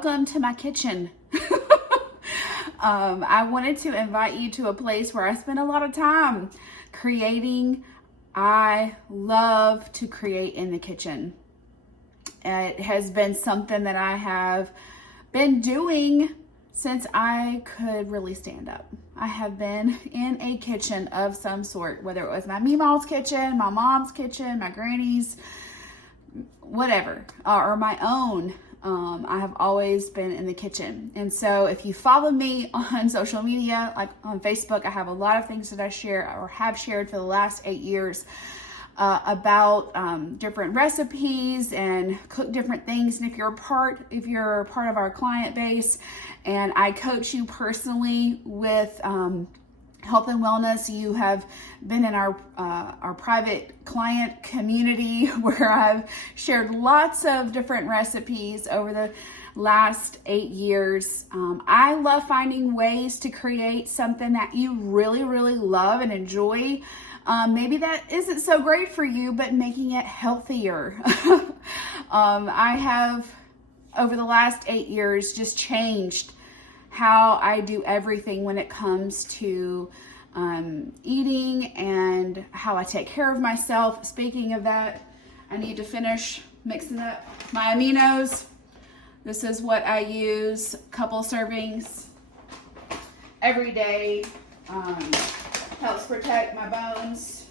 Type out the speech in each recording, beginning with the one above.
welcome to my kitchen. I wanted to invite you to a place where I spend a lot of time creating. I love to create in the kitchen. It has been something that I have been doing since I could really stand up. I have been in a kitchen of some sort, whether it was my Meemaw's kitchen, my mom's kitchen, my granny's, whatever, or my own. I have always been in the kitchen. And so if you follow me on social media, like on Facebook, I have a lot of things that I share or have shared for the last 8 years about different recipes and cook different things. And if you're part of our client base, and I coach you personally with health and wellness, you have been in our private client community where I've shared lots of different recipes over the last 8 years. I love finding ways to create something that you really, really love and enjoy. Maybe that isn't so great for you, but making it healthier. I have, over the last 8 years, just changed how I do everything when it comes to eating and how I take care of myself. Speaking of that, I need to finish mixing up my aminos. This is what I use, a couple servings every day. Helps protect my bones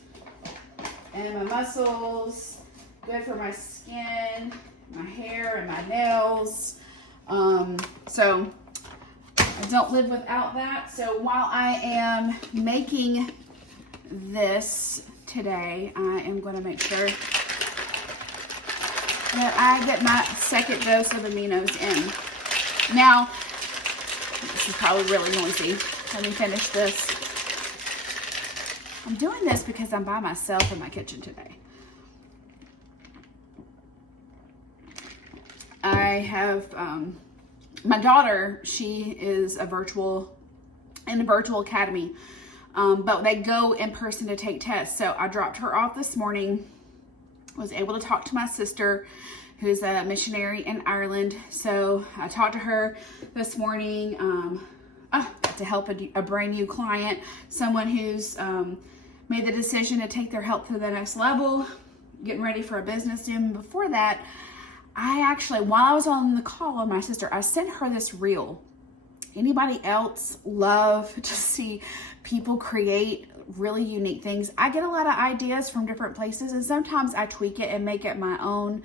and my muscles, good for my skin, my hair, and my nails. So I don't live without that. So while I am making this today, I am going to make sure that I get my second dose of aminos in. Now, this is probably really noisy. Let me finish this. I'm doing this because I'm by myself in my kitchen today. I have my daughter. She is in a virtual academy, but they go in person to take tests. So I dropped her off this morning. Was able to talk to my sister, who's a missionary in Ireland. So I talked to her this morning to help a brand new client, someone who's made the decision to take their health to the next level, getting ready for a business deal. And before that, I actually, while I was on the call with my sister, I sent her this reel. Anybody else love to see people create really unique things? I get a lot of ideas from different places, and sometimes I tweak it and make it my own.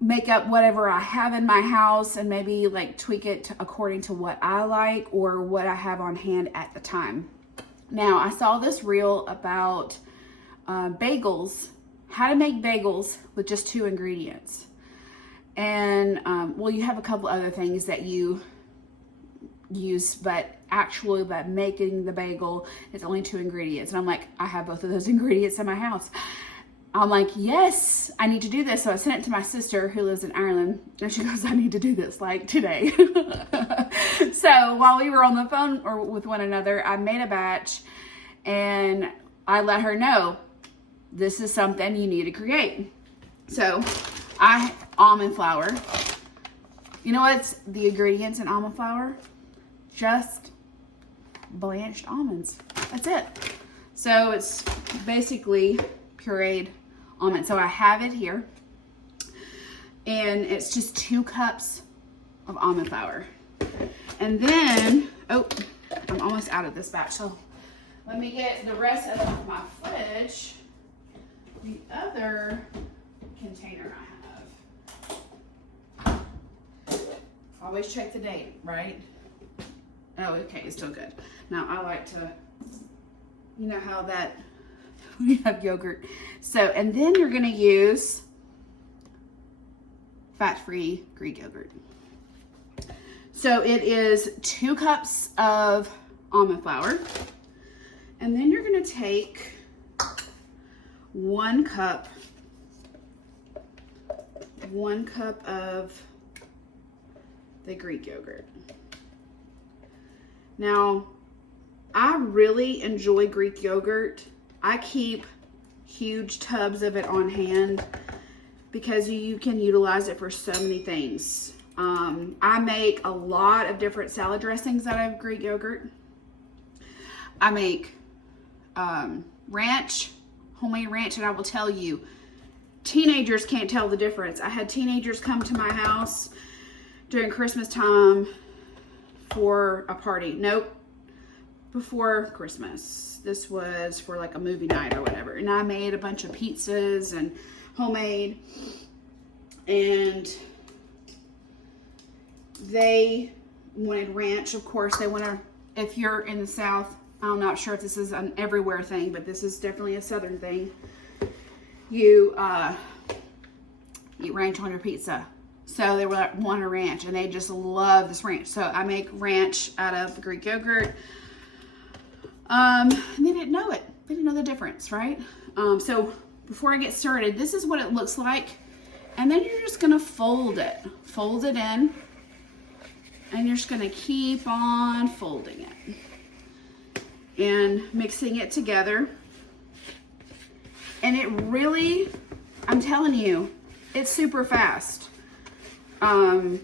Make up whatever I have in my house and maybe like tweak it according to what I like or what I have on hand at the time. Now, I saw this reel about bagels, how to make bagels with just 2 ingredients. And, well, you have a couple other things that you use, but actually that making the bagel is only 2 ingredients. And I'm like, I have both of those ingredients in my house. I'm like, yes, I need to do this. So I sent it to my sister who lives in Ireland, and she goes, I need to do this like today. So while we were on the phone or with one another, I made a batch and I let her know this is something you need to create. So almond flour. You know what's the ingredients in almond flour? Just blanched almonds. That's it. So it's basically pureed almond. So I have it here, and it's just 2 cups of almond flour. And then, I'm almost out of this batch. So let me get the rest of my footage. The other container I have. Always check the date, right? Oh, okay, it's still good. Now I like to, you know how that we have yogurt. So, and then you're going to use fat-free Greek yogurt. So it is 2 cups of almond flour. And then you're going to take 1 cup of the Greek yogurt. Now, I really enjoy Greek yogurt. I keep huge tubs of it on hand because you can utilize it for so many things. I make a lot of different salad dressings out of Greek yogurt. I make ranch, homemade ranch, and I will tell you, teenagers can't tell the difference. I had teenagers come to my house during Christmas time for a party. Nope, before Christmas. This was for like a movie night or whatever. And I made a bunch of pizzas and homemade. And they wanted ranch, of course. They want to, if you're in the South, I'm not sure if this is an everywhere thing, but this is definitely a Southern thing. You eat ranch on your pizza. So they want a ranch, and they just love this ranch. So I make ranch out of Greek yogurt. And they didn't know it. They didn't know the difference, right? So before I get started, this is what it looks like. And then you're just gonna fold it. Fold it in. And you're just gonna keep on folding it. And mixing it together. And it really, I'm telling you, it's super fast. I'm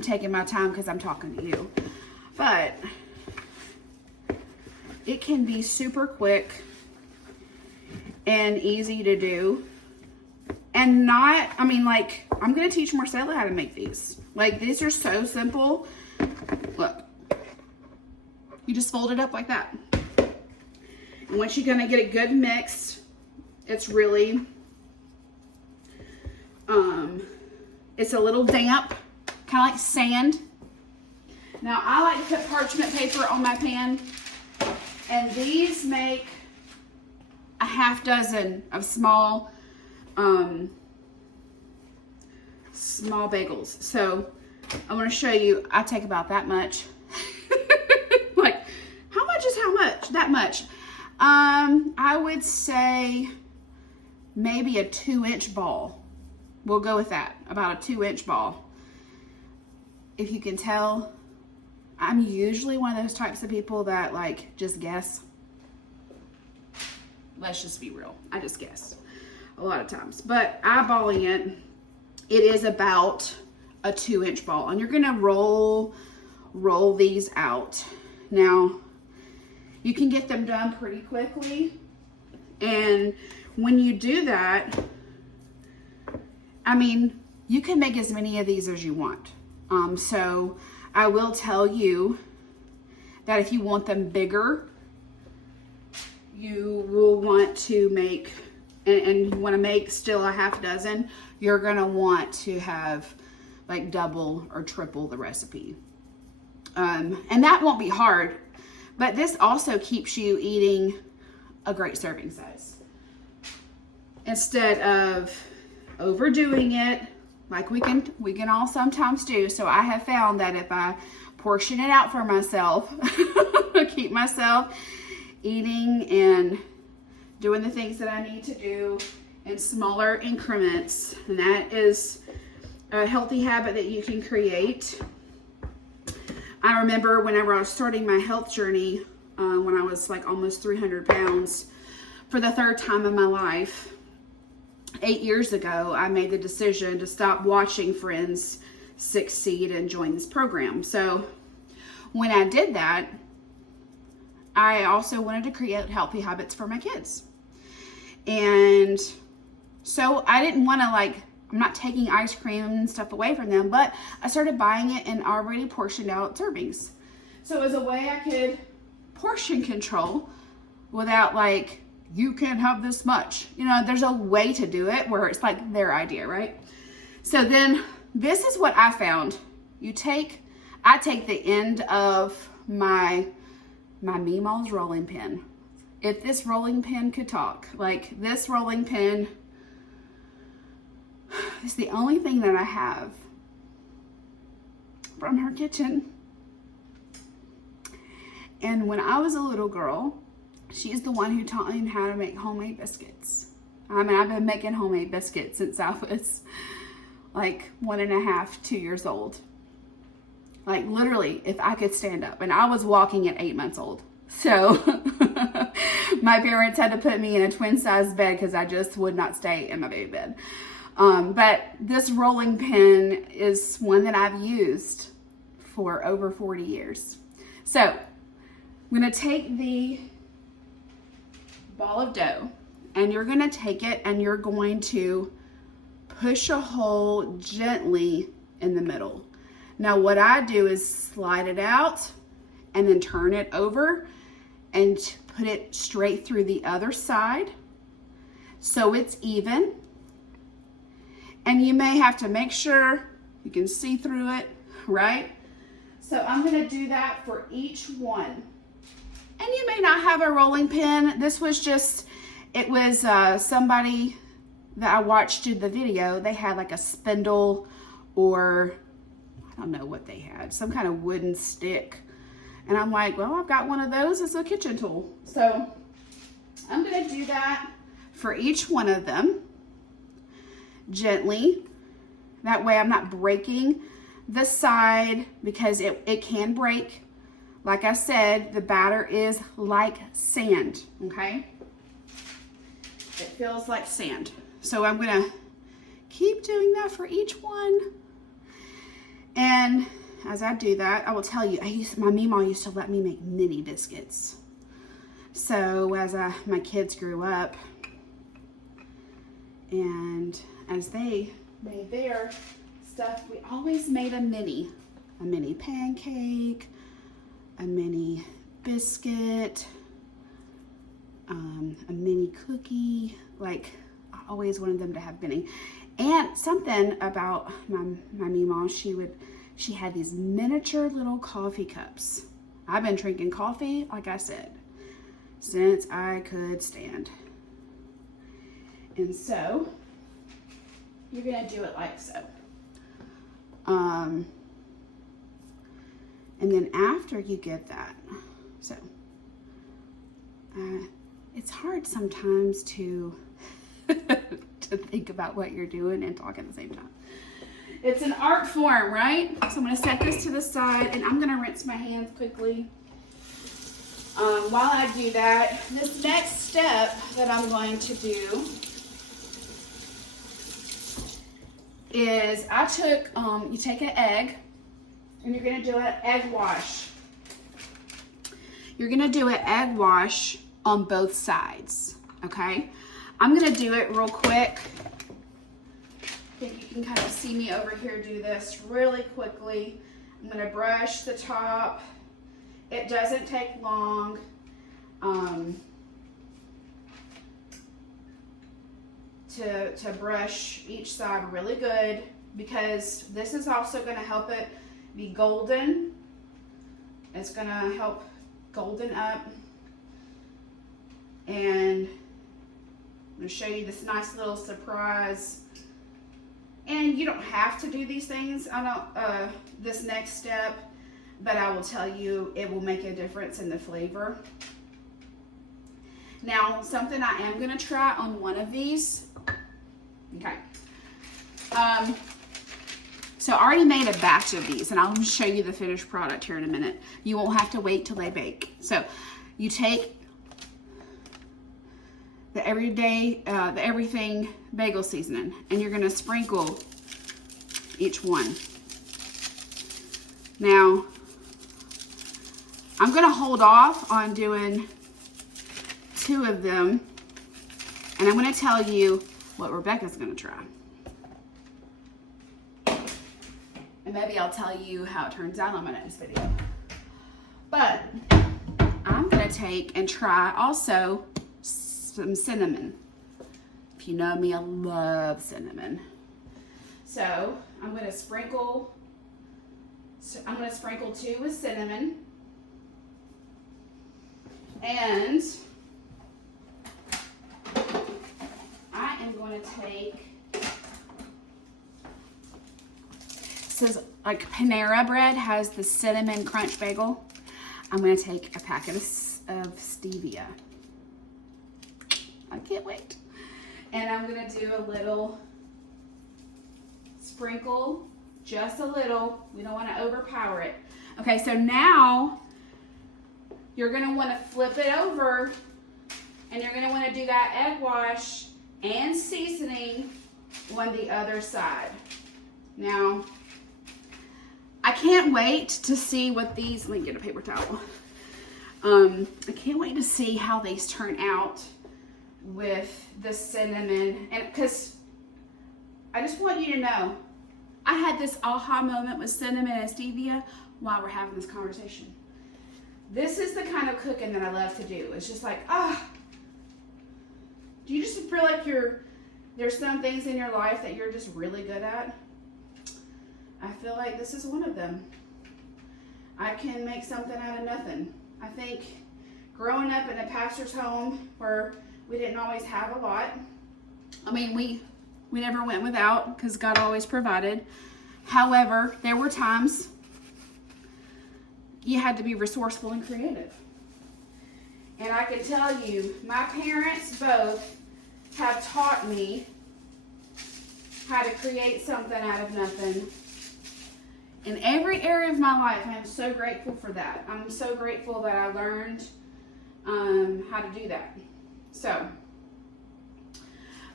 taking my time because I'm talking to you. But it can be super quick and easy to do. And not, I mean, like, I'm going to teach Marcella how to make these. Like, these are so simple. Look. You just fold it up like that. And once you're going to get it good mixed, it's really, it's a little damp, kind of like sand. Now, I like to put parchment paper on my pan. And these make a half dozen of small bagels. So I want to show you, I take about that much. Like, how much is how much? That much. I would say maybe a 2-inch ball. We'll go with that, about a 2-inch ball. If you can tell, I'm usually one of those types of people that like just guess. Let's just be real. I just guess a lot of times. But eyeballing it, it is about a 2-inch ball. And you're gonna roll these out. Now, you can get them done pretty quickly. And when you do that, I mean, you can make as many of these as you want. So I will tell you that if you want them bigger, you will want to make, and you want to make still a half dozen, you're going to want to have like double or triple the recipe. And that won't be hard, but this also keeps you eating a great serving size. Instead of overdoing it, like we can all sometimes do. So I have found that if I portion it out for myself, keep myself eating and doing the things that I need to do in smaller increments, and that is a healthy habit that you can create. I remember whenever I was starting my health journey, when I was like almost 300 pounds, for the third time in my life, 8 years ago, I made the decision to stop watching friends succeed and join this program. So when I did that, I also wanted to create healthy habits for my kids. And so I didn't want to I'm not taking ice cream and stuff away from them, but I started buying it in already portioned out servings. So it was a way I could portion control without you can't have this much. You know, there's a way to do it where it's like their idea, right? So then this is what I found. I take the end of my Meemaw's rolling pin. If this rolling pin could talk, this rolling pin is the only thing that I have from her kitchen. And when I was a little girl, she's the one who taught me how to make homemade biscuits. I mean, I've been making homemade biscuits since I was 1.5, 2 years old. Literally, if I could stand up. And I was walking at 8 months old. So my parents had to put me in a twin size bed because I just would not stay in my baby bed. But this rolling pin is one that I've used for over 40 years. So I'm going to take the ball of dough, and you're going to take it and you're going to push a hole gently in the middle. Now what I do is slide it out and then turn it over and put it straight through the other side so it's even. And you may have to make sure you can see through it, right? So I'm going to do that for each one. And you may not have a rolling pin. This was just, it was somebody that I watched did the video. They had like a spindle, or I don't know what they had, some kind of wooden stick. And I'm like, well, I've got one of those as a kitchen tool. So I'm going to do that for each one of them gently. That way I'm not breaking the side, because it can break. Like I said, the batter is like sand, okay? It feels like sand. So I'm going to keep doing that for each one. And as I do that, I will tell you, my Meemaw used to let me make mini biscuits. So as my kids grew up, and as they made their stuff, we always made a mini pancake, a mini biscuit, a mini cookie. Like, I always wanted them to have mini. And something about my Meemaw, she had these miniature little coffee cups. I've been drinking coffee, like I said, since I could stand. And so you're gonna do it like so. And then after you get that, so it's hard sometimes to to think about what you're doing and talk at the same time. It's an art form, right? So I'm going to set this to the side, and I'm going to rinse my hands quickly. While I do that, this next step that I'm going to do is you take an egg, and you're going to do an egg wash. You're going to do an egg wash on both sides, okay? I'm going to do it real quick. I think you can kind of see me over here do this really quickly. I'm going to brush the top. It doesn't take long. To brush each side really good, because this is also going to help it be golden. It's going to help golden up. And I'm going to show you this nice little surprise. And you don't have to do these things this next step, but I will tell you it will make a difference in the flavor. Now, something I am going to try on one of these. Okay. So I already made a batch of these, and I'll show you the finished product here in a minute. You won't have to wait till they bake. So you take the everything bagel seasoning, and you're going to sprinkle each one. Now, I'm going to hold off on doing 2 of them, and I'm going to tell you what Rebekah's going to try. And maybe I'll tell you how it turns out on my next video. But I'm going to take and try also some cinnamon. If you know me, I love cinnamon. So I'm going to sprinkle 2 with cinnamon. And I am going to take, says like Panera Bread has the cinnamon crunch bagel. I'm going to take a packet of stevia. I can't wait. And I'm going to do a little sprinkle, just a little. We don't want to overpower it. Okay, so now you're going to want to flip it over, and you're going to want to do that egg wash and seasoning on the other side. Now, I can't wait to see what these, let me get a paper towel. I can't wait to see how these turn out with the cinnamon. And because I just want you to know, I had this aha moment with cinnamon and stevia while we're having this conversation. This is the kind of cooking that I love to do. It's just like, do you just feel like there's some things in your life that you're just really good at? I feel like this is one of them. I can make something out of nothing. I think growing up in a pastor's home where we didn't always have a lot. I mean, we never went without because God always provided. However, there were times you had to be resourceful and creative. And I can tell you, my parents both have taught me how to create something out of nothing. In every area of my life, I am so grateful for that. I'm so grateful that I learned how to do that. So,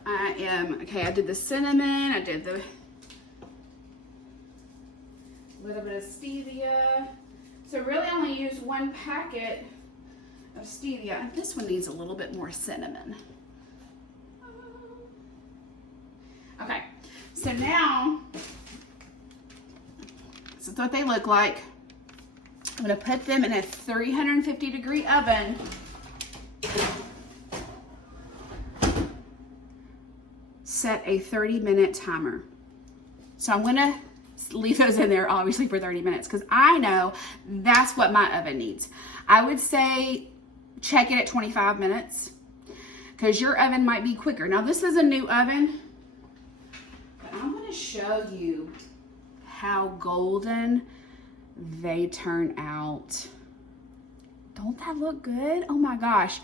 I did the cinnamon, I did the little bit of stevia. So really I only used 1 packet of stevia. And this one needs a little bit more cinnamon. Okay, so now, this is what they look like. I'm gonna put them in a 350-degree oven. Set a 30-minute timer. So I'm gonna leave those in there obviously for 30 minutes because I know that's what my oven needs. I would say check it at 25 minutes because your oven might be quicker. Now this is a new oven, but I'm gonna show you how golden they turn out. Don't that look good? Oh my gosh.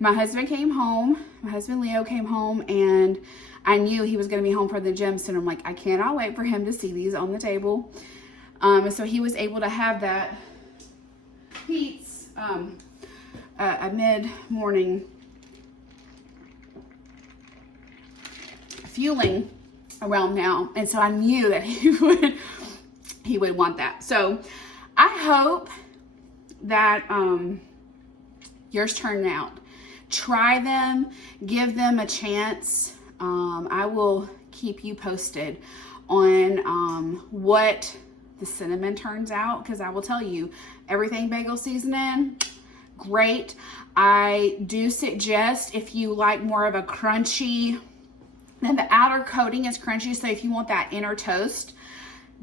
My husband Leo came home, and I knew he was going to be home from the gym soon. I'm like, I cannot wait for him to see these on the table. So he was able to have that Pete's a mid-morning fueling around now. And so I knew that he would want that. So I hope that yours turned out. Try them, give them a chance. I will keep you posted on what the cinnamon turns out, because I will tell you, everything bagel seasoning, great. I do suggest, if you like more of a crunchy, then the outer coating is crunchy, so if you want that inner toast,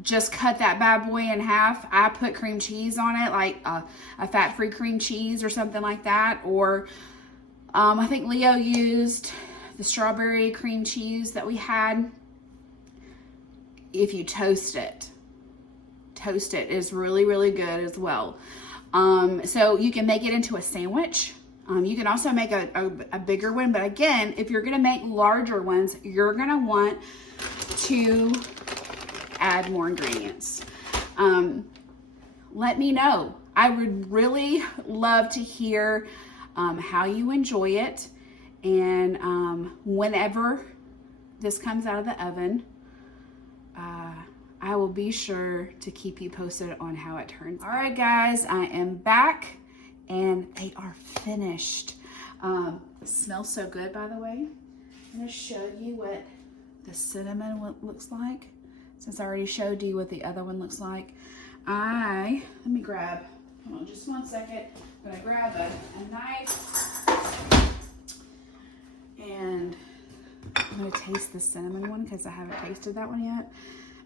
just cut that bad boy in half. I put cream cheese on it, like a fat-free cream cheese or something like that. Or I think Leo used the strawberry cream cheese that we had. If you toast it is really, really good as well. So you can make it into a sandwich. You can also make a bigger one. But again, if you're going to make larger ones, you're going to want to add more ingredients. Let me know. I would really love to hear how you enjoy it. And whenever this comes out of the oven, I will be sure to keep you posted on how it turns out. All right, guys, I am back and they are finished. Smells so good, by the way. I'm going to show you what the cinnamon looks like, since I already showed you what the other one looks like. Let me grab, hold on just 1 second. I'm going to grab a knife and I'm going to taste the cinnamon one because I haven't tasted that one yet.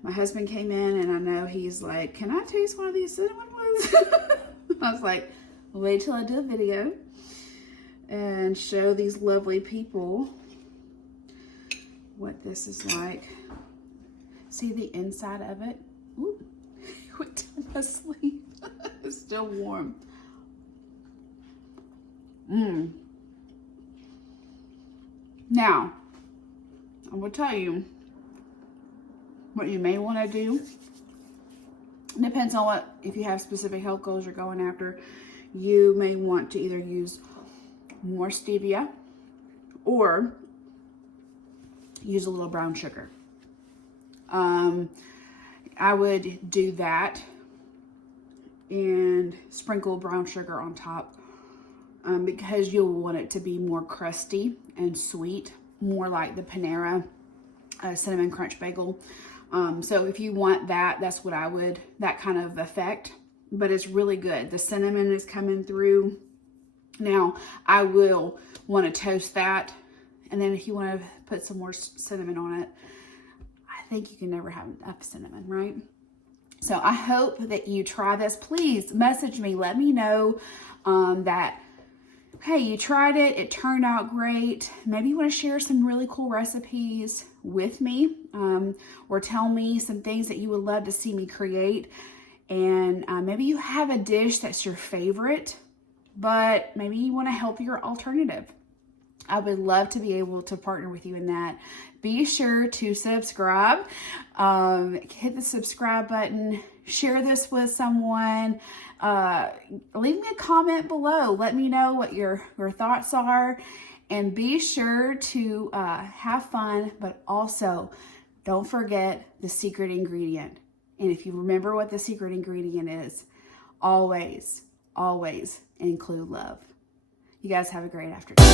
My husband came in and I know he's like, can I taste one of these cinnamon ones? I was like, wait till I do a video and show these lovely people what this is like. See the inside of it? Ooh, it went down my sleeve. It's still warm. Now, I will tell you what you may want to do. It depends on if you have specific health goals you're going after. You may want to either use more stevia, or use a little brown sugar. I would do that and sprinkle brown sugar on top because you'll want it to be more crusty and sweet, more like the Panera Cinnamon Crunch Bagel. So if you want that, that's what I would, that kind of effect. But it's really good. The cinnamon is coming through. Now, I will want to toast that. And then if you want to put some more cinnamon on it, I think you can never have enough cinnamon, right? So I hope that you try this. Please message me. Let me know that, hey, you tried it. It turned out great. Maybe you want to share some really cool recipes with me, or tell me some things that you would love to see me create. And maybe you have a dish that's your favorite, but maybe you want a healthier alternative. I would love to be able to partner with you in that. Be sure to subscribe. Hit the subscribe button. Share this with someone. Leave me a comment below. Let me know what your thoughts are. And be sure to have fun, but also don't forget the secret ingredient. And if you remember what the secret ingredient is, always, always include love. You guys have a great afternoon.